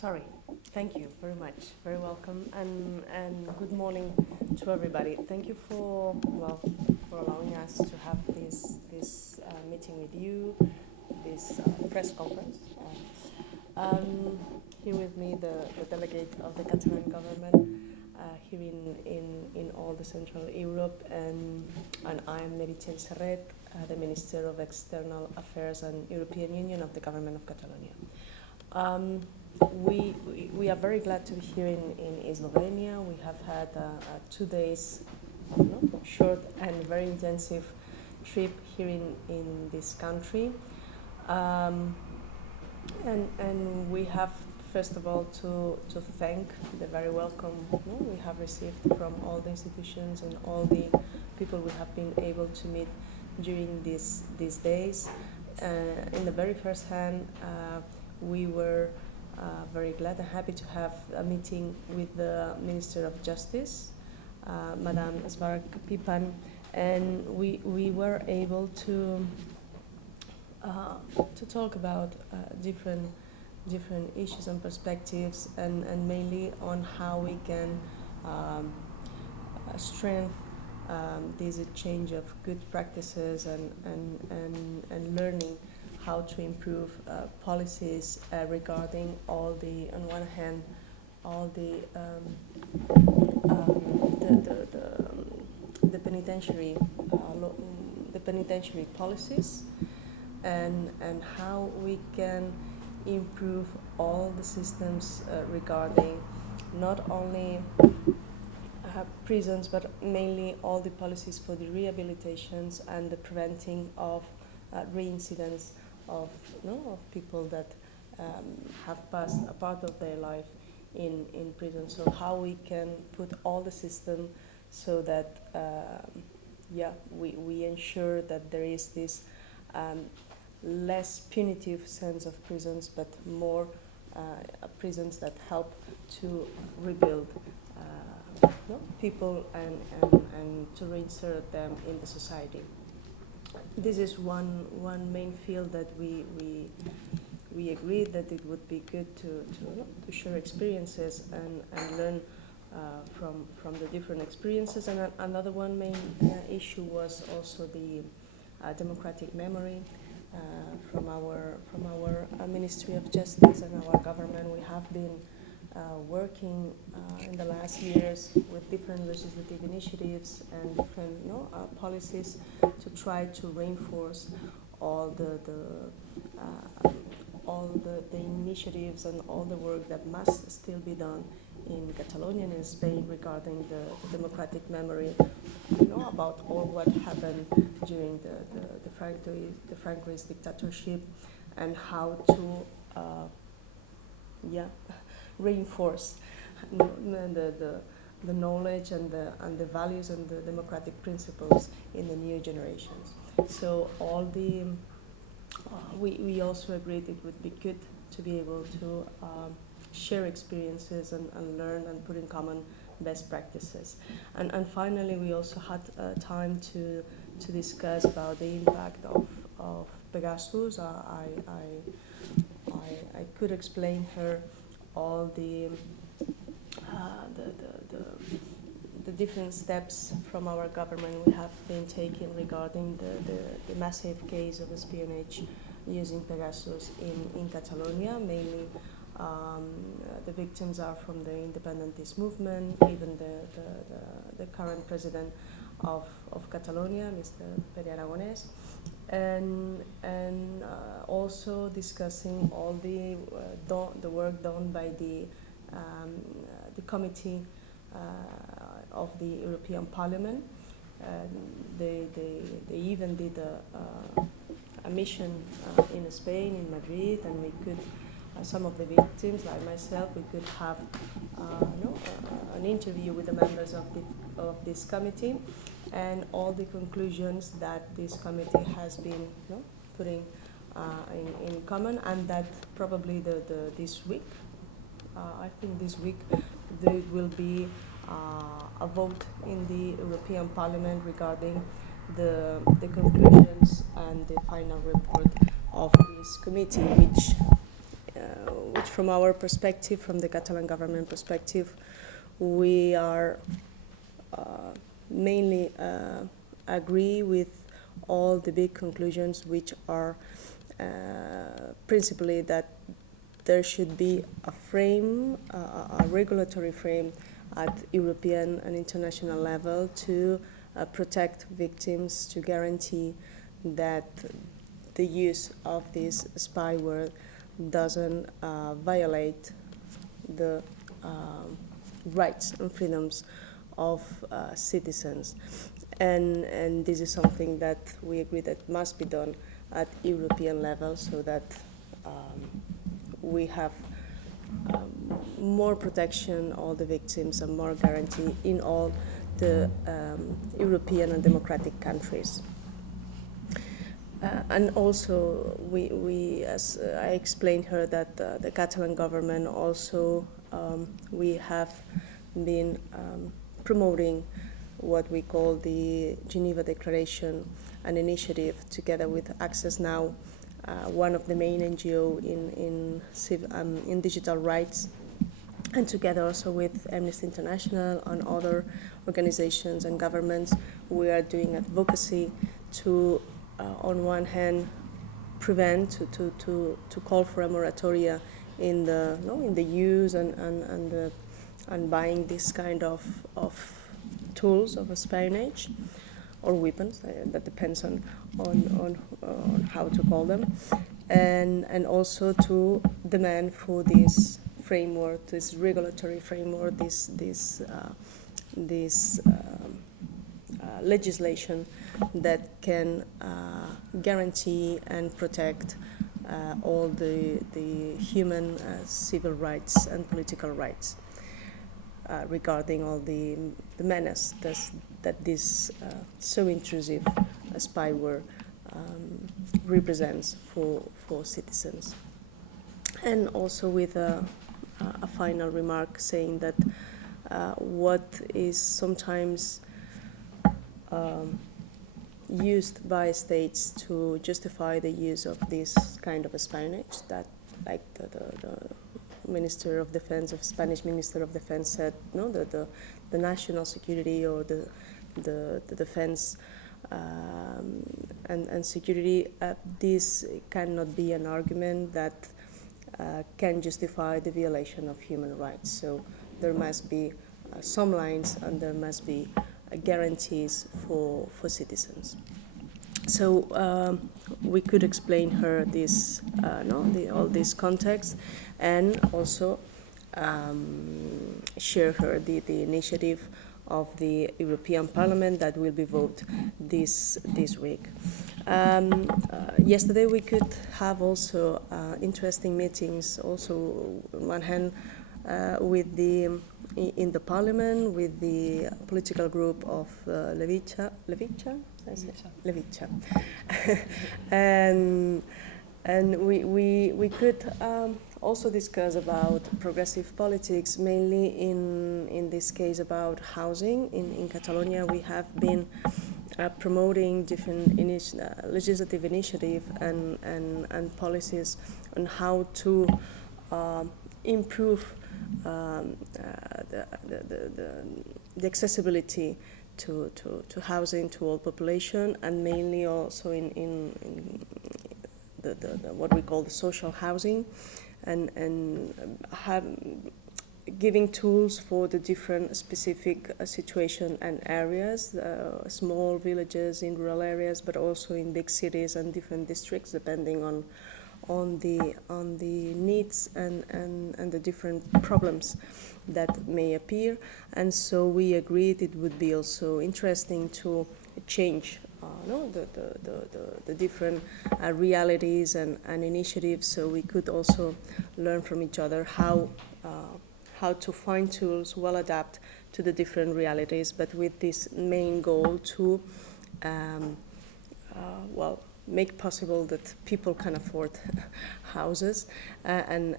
Sorry. Thank you very much. Very welcome and good morning to everybody. Thank you for allowing us to have this meeting with you, this press conference. Here with me the delegate of the Catalan government here in all the Central Europe, and I am Meritxell Serret, the Minister of External Affairs and European Union of the Government of Catalonia. We are very glad to be here in Slovenia. We have had 2 days, short and very intensive trip here in this country. And we have, first of all, to thank the very welcome we have received from all the institutions and all the people we have been able to meet during these days. In the very first hand, we were very glad and happy to have a meeting with the Minister of Justice, Madame Pipan, and we were able to talk about different issues and perspectives, and mainly on how we can strengthen this exchange of good practices and learning how to improve policies regarding all the, on one hand, all the penitentiary policies, and how we can improve all the systems regarding not only prisons, but mainly all the policies for the rehabilitations and the preventing of reincidents of people that have passed a part of their life in prison. So how we can put all the system so that we ensure that there is this less punitive sense of prisons, but more prisons that help to rebuild people and to reinsert them in the society. This is one main field that we agreed that it would be good to share experiences and learn from the different experiences. And another one main issue was also the democratic memory. From our Ministry of Justice and our government, we have been working in the last years with different legislative initiatives and different policies to try to reinforce all the initiatives and all the work that must still be done in Catalonia and in Spain regarding the democratic memory, about all what happened during the Francoist dictatorship, and how to reinforce the knowledge and the values and the democratic principles in the new generations. So all the we also agreed it would be good to be able to share experiences and learn and put in common best practices. And finally, we also had time to discuss about the impact of Pegasus. I could explain her all the different steps from our government we have been taking regarding the massive case of espionage using Pegasus in Catalonia. Mainly, the victims are from the independentist movement, even the current president of Catalonia, Mr. Pere Aragonés, and also discussing all the work done by the committee of the European Parliament. They even did a mission in Spain, in Madrid, and we could, some of the victims, like myself, we could have an interview with the members of this committee, and all the conclusions that this committee has been putting in common, and that probably this week, I think this week, there will be a vote in the European Parliament regarding the conclusions and the final report of this committee, which which from our perspective, from the Catalan government perspective, we are mainly agree with all the big conclusions, which are principally that there should be a frame, a regulatory frame at European and international level to protect victims, to guarantee that the use of this spyware doesn't violate the rights and freedoms of citizens. And this is something that we agree that must be done at European level, so that we have more protection, all the victims, and more guarantee in all the European and democratic countries. And also, we as I explained her, that the Catalan government also, we have been promoting what we call the Geneva Declaration, an initiative together with Access Now, one of the main NGO in digital rights, and together also with Amnesty International and other organizations and governments, we are doing advocacy to, on one hand, prevent, to call for a moratoria in the use and buying this kind of tools of espionage or weapons. That depends on how to call them, and also to demand for this framework, this regulatory framework, this legislation that can guarantee and protect all the human civil rights and political rights regarding all the menace that this so intrusive spyware represents for citizens. And also with a final remark saying that what is sometimes used by states to justify the use of this kind of espionage, that like the Minister of Defense, of Spanish Minister of Defense said, no, the national security or the defense and security, this cannot be an argument that can justify the violation of human rights. So there must be some lines, and there must be guarantees for citizens. So we could explain her this, all this context, and also share her the initiative of the European Parliament that will be voted this week. Yesterday we could have also interesting meetings, also on one hand with in the Parliament, with the political group of Levica, and we could also discuss about progressive politics, mainly in this case about housing. In Catalonia, we have been promoting different legislative initiative and policies on how to improve the accessibility to housing to all population, and mainly also in the what we call the social housing, and giving tools for the different specific situation and areas, small villages in rural areas, but also in big cities and different districts, depending on the needs and the different problems that may appear. And so we agreed it would be also interesting to change the different realities and initiatives, so we could also learn from each other how to find tools well adapt to the different realities, but with this main goal to make possible that people can afford houses and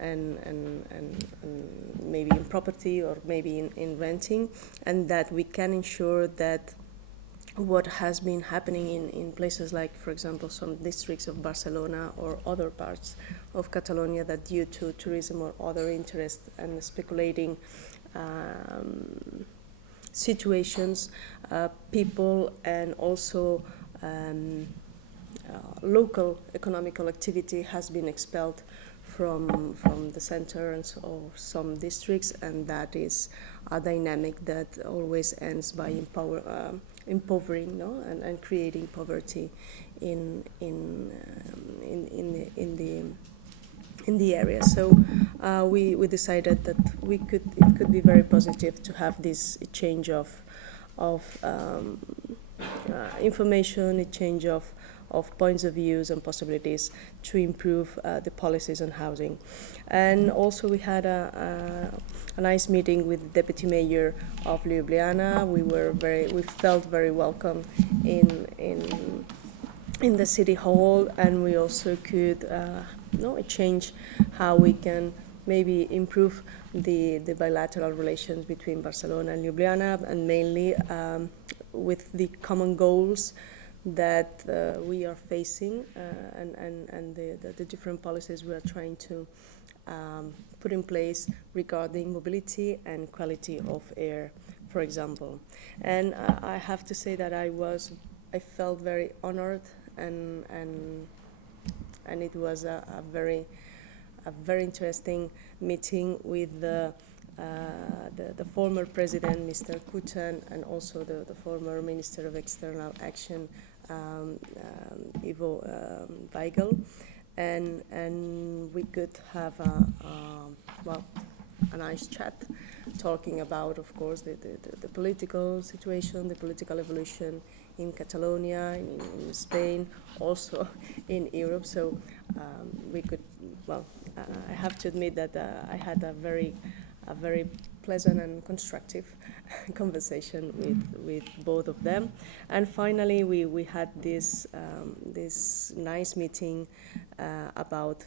maybe in property or maybe in renting, and that we can ensure that what has been happening in places like, for example, some districts of Barcelona or other parts of Catalonia, that due to tourism or other interests and speculating situations, people and also local economical activity has been expelled from the center and of some districts, and that is a dynamic that always ends by empowering, no, and creating poverty in the area. So we decided that it could be very positive to have this change of information, a change of points of views and possibilities to improve the policies on housing. And also we had a nice meeting with the Deputy Mayor of Ljubljana. We felt very welcome in the City Hall, and we also could change how we can maybe improve the bilateral relations between Barcelona and Ljubljana, and mainly with the common goals that we are facing and the different policies we are trying to put in place regarding mobility and quality of air, for example. And I have to say that I felt very honored, and it was a very interesting meeting with the former president, Mr. Kuchen, and also the former Minister of External Action, Ivo Weigel, and we could have a nice chat, talking about, of course, the political situation, the political evolution in Catalonia, in Spain, also in Europe. So we could, I have to admit that I had a very pleasant and constructive conversation with both of them. And finally, we had this nice meeting about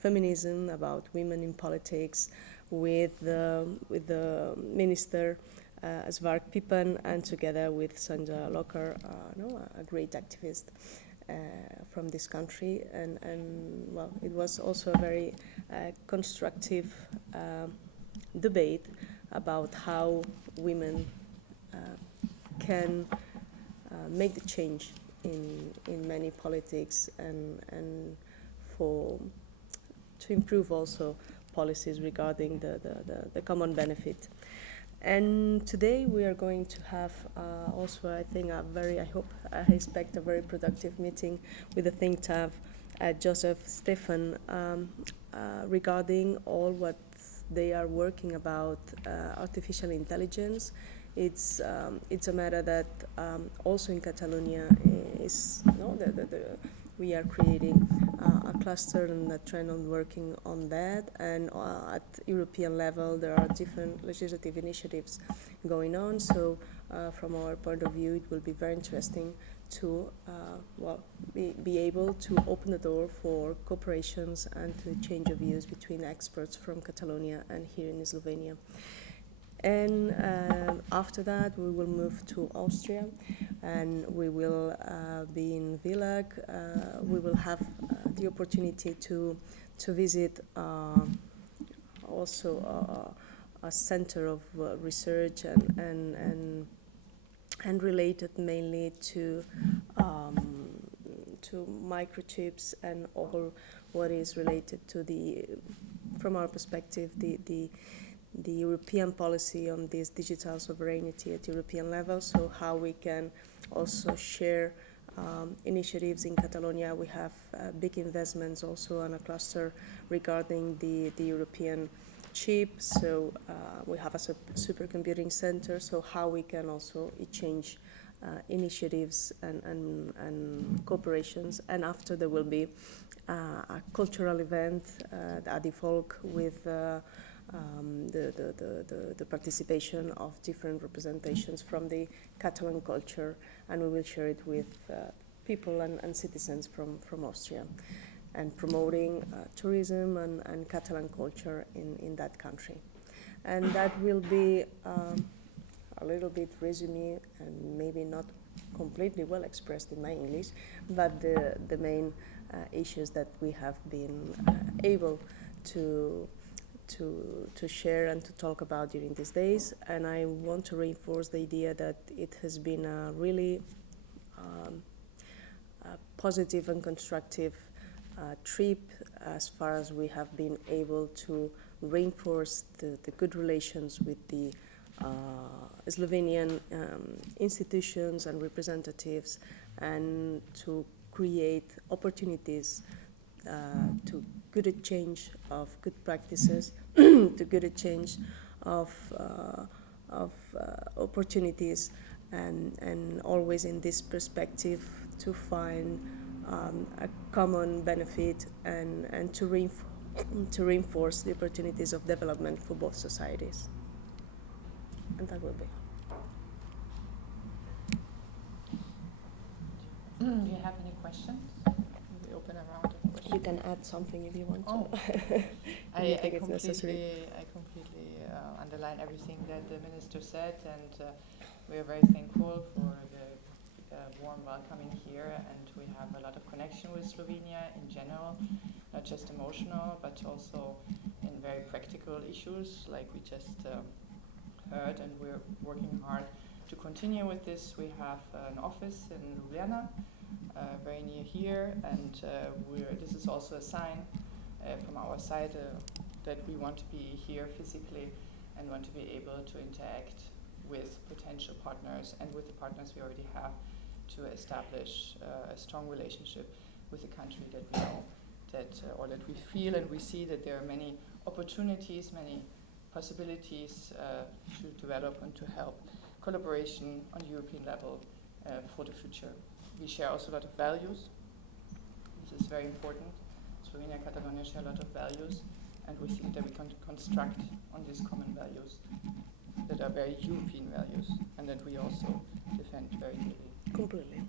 feminism, about women in politics, with the minister Svark Pippen, and together with Sanja Locker, a great activist from this country. And it was also a very constructive debate about how women can make the change in many politics, and to improve also policies regarding the common benefit. And today we are going to have also, I think, I expect a very productive meeting with the think tank Joseph Stefan regarding all what they are working about artificial intelligence. It's a matter that also in Catalonia is we are creating a cluster and a trend on working on that, and at European level there are different legislative initiatives going on. So from our point of view, it will be very interesting to be able to open the door for cooperations and to change of views between experts from Catalonia and here in Slovenia. And after that, we will move to Austria, and we will be in Villach. We will have the opportunity to visit also a center of research and related mainly to microchips and all what is related to from our perspective, the European policy on this digital sovereignty at European level. So how we can also share initiatives in Catalonia. We have big investments also on a cluster regarding the European chip. So we have a supercomputing center. So how we can also exchange initiatives and cooperations. And after there will be a cultural event at the Folk with the participation of different representations from the Catalan culture, and we will share it with people and citizens from Austria, and promoting tourism and Catalan culture in that country. And that will be a little bit resume, and maybe not completely well expressed in my English, but the main issues that we have been able to share and to talk about during these days. And I want to reinforce the idea that it has been a really positive and constructive trip, as far as we have been able to reinforce the good relations with the Slovenian institutions and representatives, and to create opportunities to good exchange of good practices, to good exchange of opportunities, and always in this perspective to find a common benefit and to reinforce the opportunities of development for both societies. And that will be. Do you have any questions? We open a round of questions. You can add something if you want to. I completely underline everything that the minister said, and we are very thankful for the warm welcoming here, and we have a lot of connection with Slovenia in general, not just emotional, but also in very practical issues like we just heard, and we're working hard to continue with this. We have an office in Dvorana, very near here, and this is also a sign from our side that we want to be here physically and want to be able to interact with potential partners and with the partners we already have to establish a strong relationship with a country that we know or that we feel and we see that there are many opportunities, many possibilities to develop and to help collaboration on European level for the future. We share also a lot of values. This is very important. Slovenia and Catalonia share a lot of values, and we think that we can construct on these common values that are very European values and that we also defend very clearly. Completely.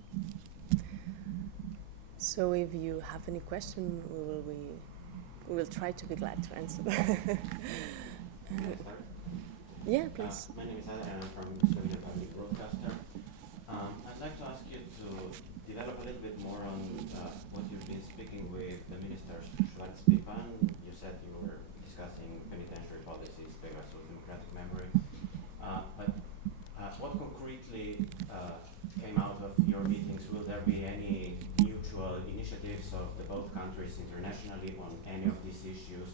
So if you have any question, we will try to be glad to answer. Yeah, please. My name is Aleu, and I'm from Slovenia Public Broadcaster. I'd like to ask you to develop a little bit more on what you've been speaking with the ministers, Schwarz-Pipan. You said you were discussing penitentiary policies, Pegasus, democratic memory. But what concretely came out of your meetings? Will there be any mutual initiatives of the both countries internationally on any of these issues?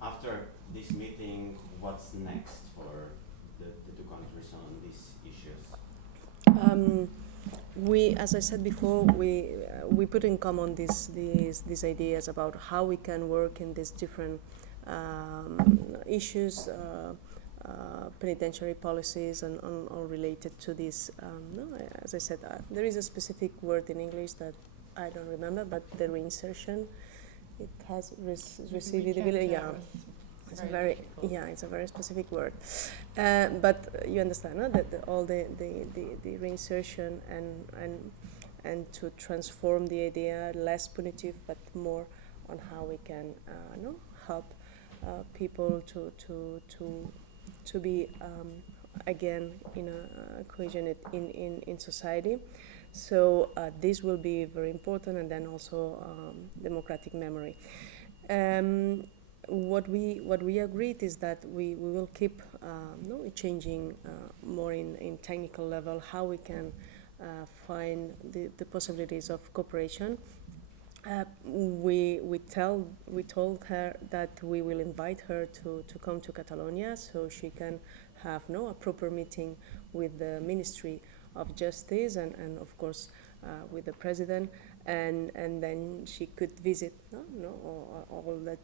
After this meeting, what's next for the two countries on these issues? We, as I said before, we put in common these ideas about how we can work in these different issues, penitentiary policies, and all related to this. As I said, there is a specific word in English that I don't remember, but the reinsertion. It has received yeah. It's it's a very specific word, but you understand, no? That all the reinsertion and to transform the idea less punitive, but more on how we can help people to be again in a cohesion in society. So this will be very important, and then also democratic memory. What we agreed is that we will keep changing more in technical level how we can find the possibilities of cooperation. We told her that we will invite her to come to Catalonia so she can have a proper meeting with the Ministry of Justice and of course with the President, and then she could visit all that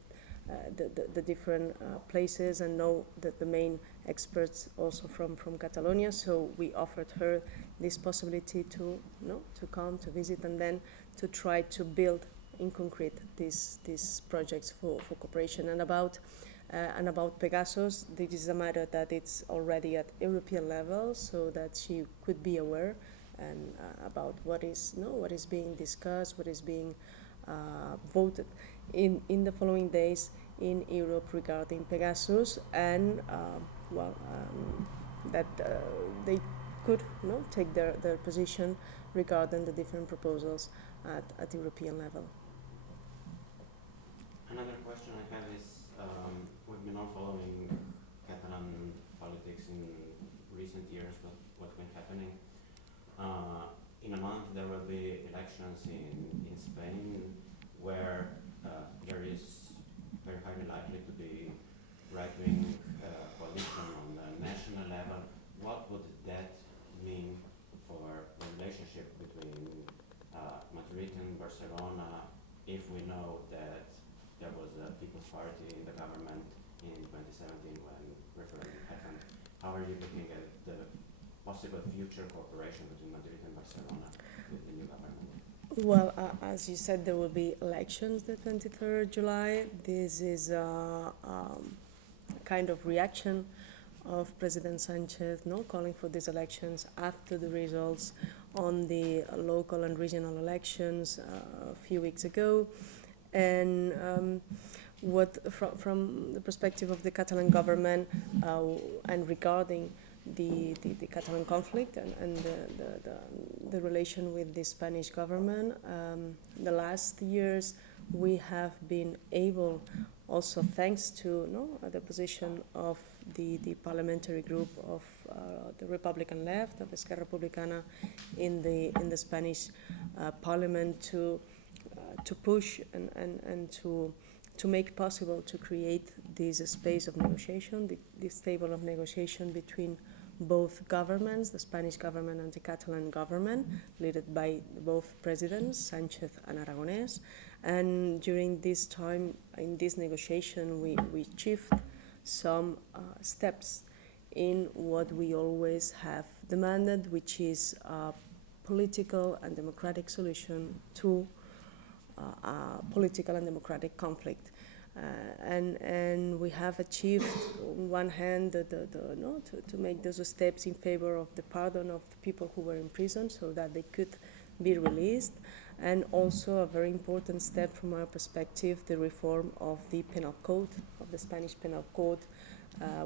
the different places and know that the main experts also from Catalonia. So we offered her this possibility to come to visit and then to try to build in concrete these projects for cooperation. And about Pegasus, this is a matter that it's already at European level, so that she could be aware and about what is being discussed, what is being voted in the following days in Europe regarding Pegasus, and that they could take their position regarding the different proposals at European level. Another question I have is, we've been all following Catalan politics in recent years, what's been happening. In a month there will be elections in Spain where there is very highly likely to be right-wing coalition on the national level. What would that mean for the relationship between Madrid and Barcelona if we know that there was a People's Party in the government in 2017 when referendum happened? How are you looking at the possible future cooperation between Madrid and Barcelona with the new government? Well, as you said, there will be elections the 23rd July. This is a kind of reaction of President Sanchez calling for these elections after the results on the local and regional elections a few weeks ago. And from the perspective of the Catalan government and regarding the Catalan conflict and the relation with the Spanish government, the last years we have been able, also thanks to the position of the parliamentary group of the Republican left, of Esquerra Republicana in the Spanish parliament, to push and to make possible to create this space of negotiation, this table of negotiation between both governments, the Spanish government and the Catalan government, led by both presidents, Sanchez and Aragonés. And during this time, in this negotiation, we achieved some steps in what we always have demanded, which is a political and democratic solution to a political and democratic conflict. And we have achieved, on one hand, to make those steps in favor of the pardon of the people who were in prison so that they could be released, and also a very important step from our perspective, the reform of the penal code, of the Spanish penal code,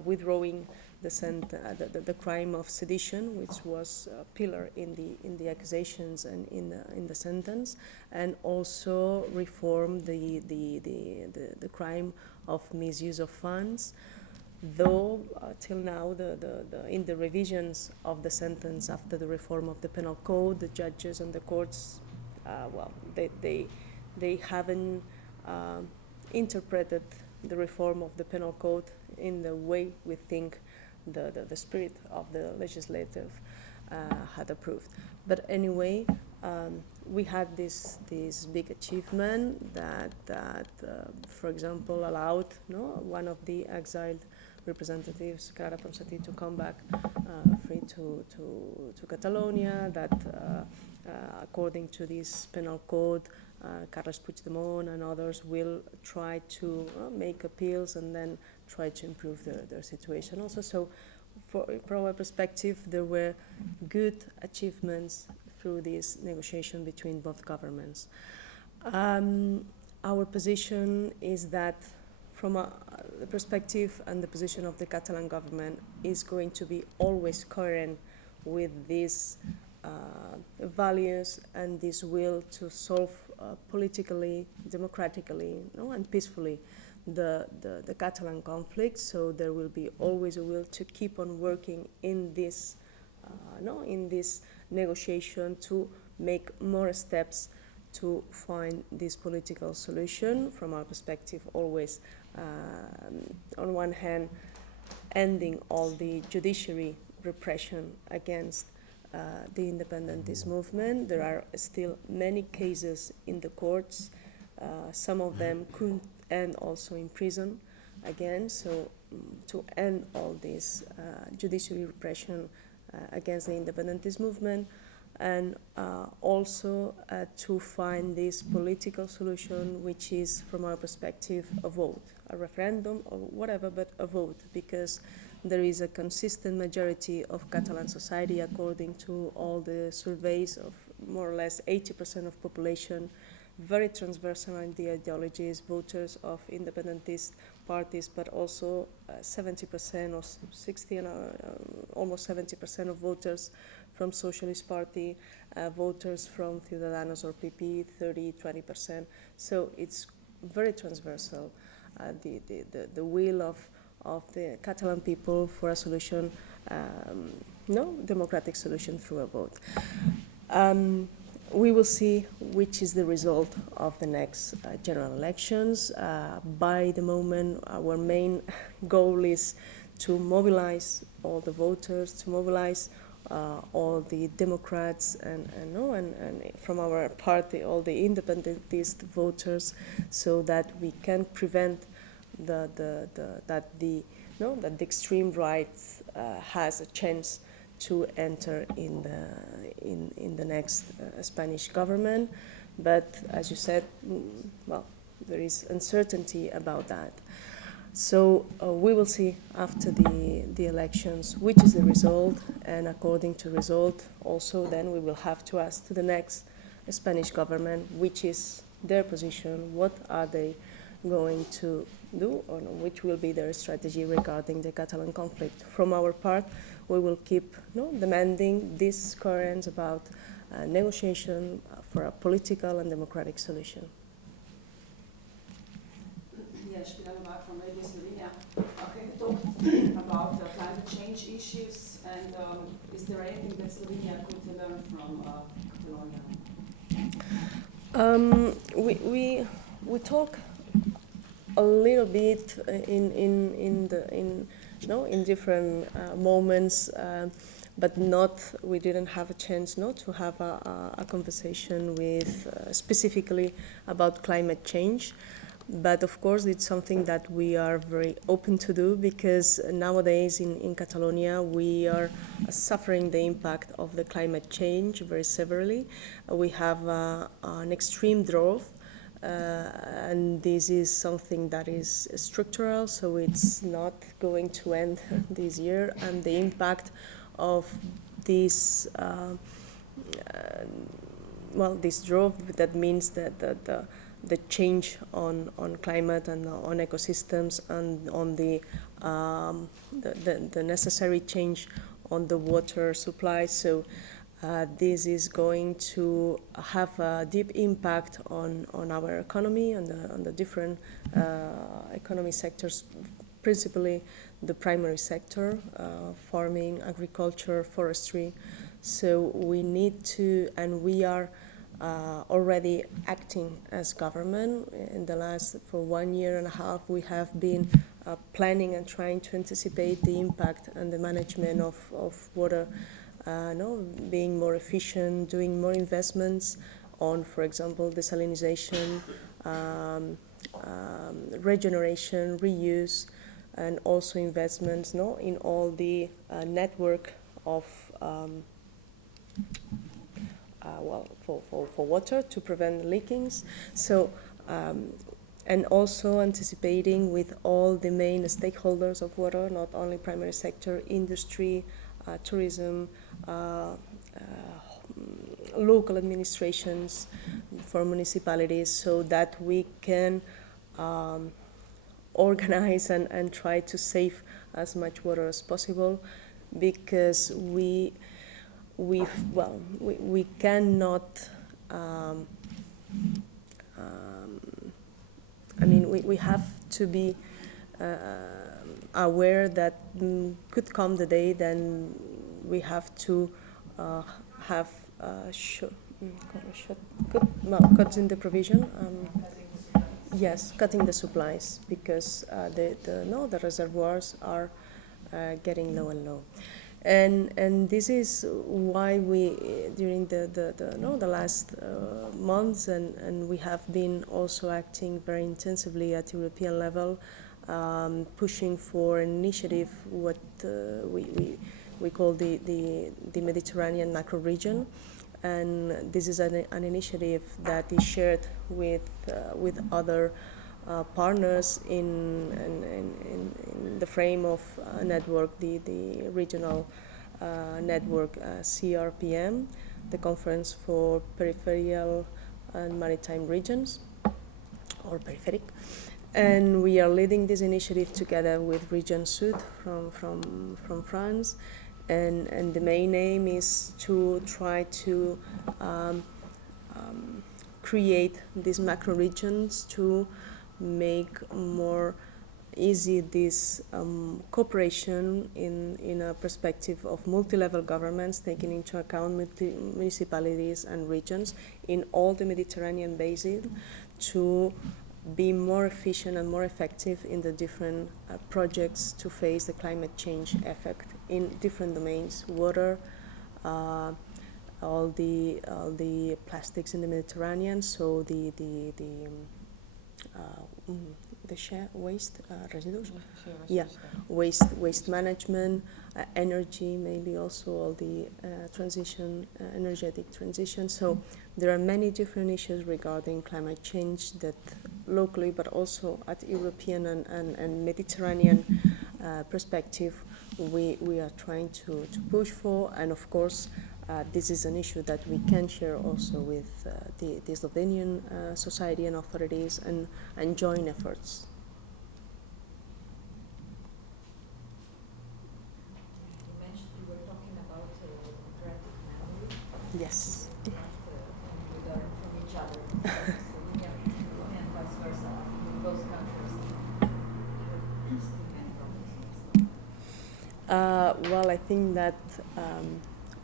withdrawing the crime of sedition, which was a pillar in the accusations and in the sentence, and also reform the crime of misuse of funds. Though till now, in the revisions of the sentence after the reform of the penal code, the judges and the courts, they haven't interpreted the reform of the penal code in the way we think the spirit of the legislative had approved. But anyway, we had this big achievement that for example, allowed one of the exiled representatives, Clara Ponsatí, to come back free to Catalonia, that according to this penal code, Carles Puigdemont and others will try to make appeals and then try to improve their situation also. So from our perspective, there were good achievements through this negotiation between both governments. Our position is that from the perspective and the position of the Catalan government is going to be always coherent with these values and this will to solve politically, democratically, and peacefully the Catalan conflict. So there will be always a will to keep on working in this negotiation to make more steps to find this political solution. From our perspective, always on one hand, ending all the judiciary repression against the independentist movement. There are still many cases in the courts. Some of them could end also in prison again. So to end all this judiciary repression against the independentist movement, and also to find this political solution, which is, from our perspective, a vote, a referendum or whatever, but a vote, because there is a consistent majority of Catalan society, according to all the surveys, of more or less 80% of population, very transversal in the ideologies, voters of independentist parties, but also 70% or 60 and almost 70% of voters from Socialist Party, voters from Ciudadanos or PP, 30-20%. So it's very transversal. The will of the Catalan people for a solution, no democratic solution through a vote. We will see which is the result of the next general elections. By the moment, our main goal is to mobilize all the voters, to mobilize all the Democrats and from our party, all the independentist voters, so that we can prevent that the extreme right has a chance to enter in the next Spanish government. But as you said, well, there is uncertainty about that. So we will see after the elections which is the result, and according to result, also then we will have to ask to the next Spanish government which is their position, what are they going to do, or which will be their strategy regarding the Catalan conflict. From our part, we will keep demanding these currents about negotiation for a political and democratic solution. Yes, back from Radio Slovenia. Okay, talked about climate change issues, and is there anything that Slovenia could learn from Catalonia? We talk a little bit in different moments, but we didn't have a chance to have a conversation with specifically about climate change. But of course, it's something that we are very open to do, because nowadays in Catalonia we are suffering the impact of the climate change very severely. We have an extreme drought, and this is something that is structural, so it's not going to end this year. And the impact of this, this drought, that means that the change on climate and on ecosystems, and on the necessary change on the water supply. So this is going to have a deep impact on our economy, on the different economy sectors, principally the primary sector, farming, agriculture, forestry. So we need to, and we are already acting as government. For 1.5 years, we have been planning and trying to anticipate the impact and the management of water, being more efficient, doing more investments on, for example, desalinization, regeneration, reuse, and also investments in all the network of for water to prevent leakings. So, and also anticipating with all the main stakeholders of water, not only primary sector, industry, tourism, local administrations, for municipalities, so that we can organize and try to save as much water as possible, because we cannot. We have to be aware that could come the day then we have to have cuts in the provision. Yes, cutting the supplies, because the reservoirs are getting low and low. And this is why we, during the last months, and we have been also acting very intensively at European level, pushing for an initiative, what we call the Mediterranean macro region, and this is an initiative that is shared with other partners in the frame of a network, the regional network CRPM, the Conference for Peripheral and Maritime Regions, or Peripheric. And we are leading this initiative together with Region Sud from France. And the main aim is to try to create these macro regions to make more easy this cooperation in a perspective of multi-level governments, taking into account municipalities and regions in all the Mediterranean basin, to be more efficient and more effective in the different projects to face the climate change effect in different domains: water, all the plastics in the Mediterranean, so the waste residues, waste management, energy, maybe also all the energetic transition. So there are many different issues regarding climate change that locally, but also at European and Mediterranean perspective, we are trying to push for. And of course, this is an issue that we can share also with the Slovenian society and authorities, and join efforts. You mentioned you were talking about democratic memory. Yes. And we learn from each other. Slovenia and vice versa. In both countries have still many problems. Well, I think that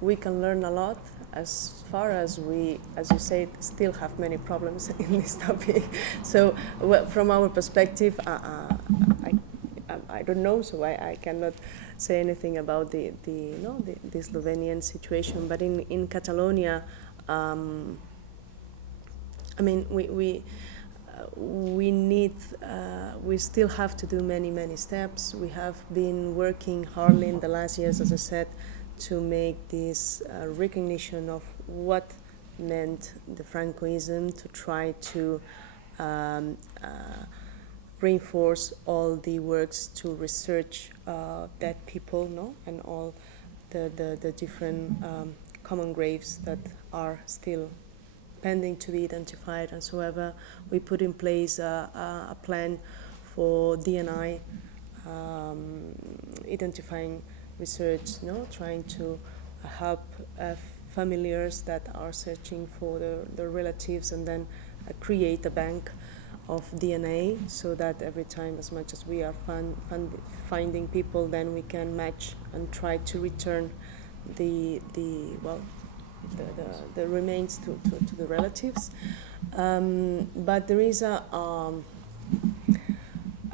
we can learn a lot, as far as we, as you said, still have many problems in this topic. So from our perspective, I don't know, so I cannot say anything about the Slovenian situation. But in Catalonia, I mean, we still have to do many steps. We have been working hard in the last years, as I said, to make this recognition of what meant the Francoism, to try to reinforce all the works to research dead people, and all the different common graves that are still pending to be identified. And so ever, we put in place a plan for D&I, identifying research, trying to help familiars that are searching for their relatives, and then create a bank of DNA, so that every time, as much as we are finding people, then we can match and try to return the remains to the relatives. But there is a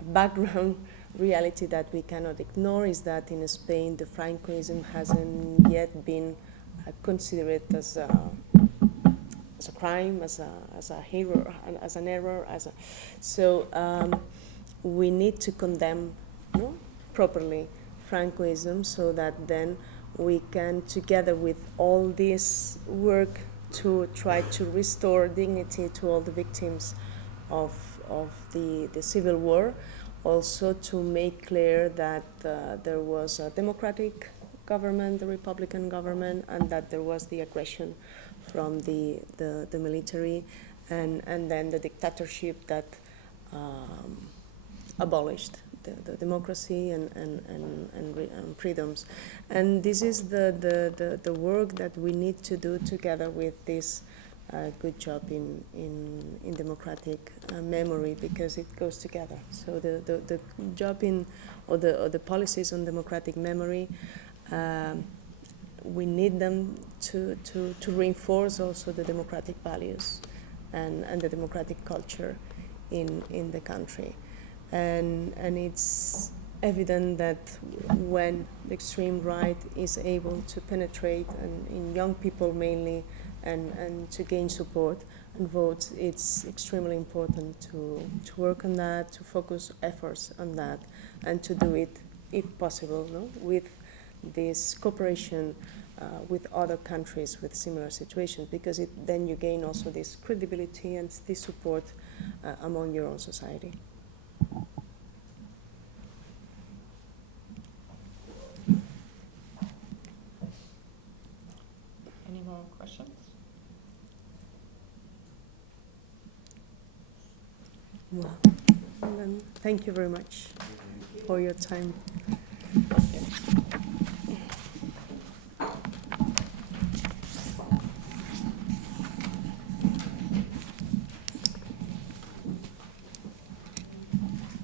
background reality that we cannot ignore, is that in Spain the Francoism hasn't yet been considered as a crime, as a hero, as an error, so we need to condemn properly Francoism, so that then we can, together with all this work to try to restore dignity to all the victims of the civil war, also to make clear that there was a democratic government, the Republican government, and that there was the aggression from the military, and then the dictatorship that abolished the democracy and freedoms. And this is the work that we need to do together with this good job in democratic memory, because it goes together. So the job or the policies on democratic memory, we need them to reinforce also the democratic values and the democratic culture in the country. And it's evident that when the extreme right is able to penetrate, and in young people mainly, and to gain support and votes, it's extremely important to work on that, to focus efforts on that, and to do it, if possible, with this cooperation with other countries with similar situations, because then you gain also this credibility and this support among your own society. Any more questions? Wow. And then thank you very much for your time. Thank you.